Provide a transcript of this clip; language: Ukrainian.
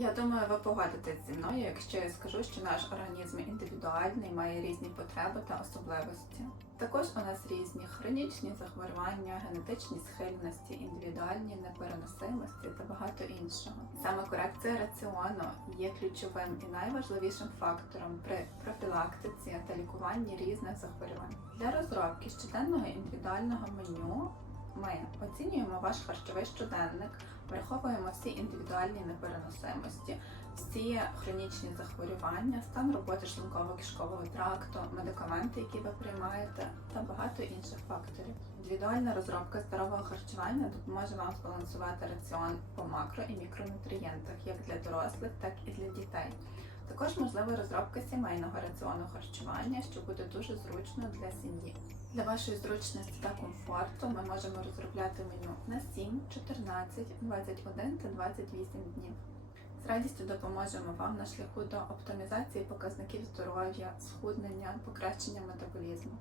Я думаю, ви погодитесь зі мною, якщо я скажу, що наш організм індивідуальний, має різні потреби та особливості. Також у нас різні хронічні захворювання, генетичні схильності, індивідуальні непереносимості та багато іншого. Саме корекція раціону є ключовим і найважливішим фактором при профілактиці та лікуванні різних захворювань. Для розробки щоденного індивідуального меню ми оцінюємо ваш харчовий щоденник, враховуємо всі індивідуальні непереносимості, всі хронічні захворювання, стан роботи шлунково-кишкового тракту, медикаменти, які ви приймаєте, та багато інших факторів. Індивідуальна розробка здорового харчування допоможе вам збалансувати раціон по макро і мікронутрієнтах як для дорослих, так і для дітей. Також можлива розробка сімейного раціону харчування, що буде дуже зручно для сім'ї. Для вашої зручності та комфорту ми можемо розробляти меню на 7, 14, 21 та 28 днів. З радістю допоможемо вам на шляху до оптимізації показників здоров'я, схуднення, покращення метаболізму.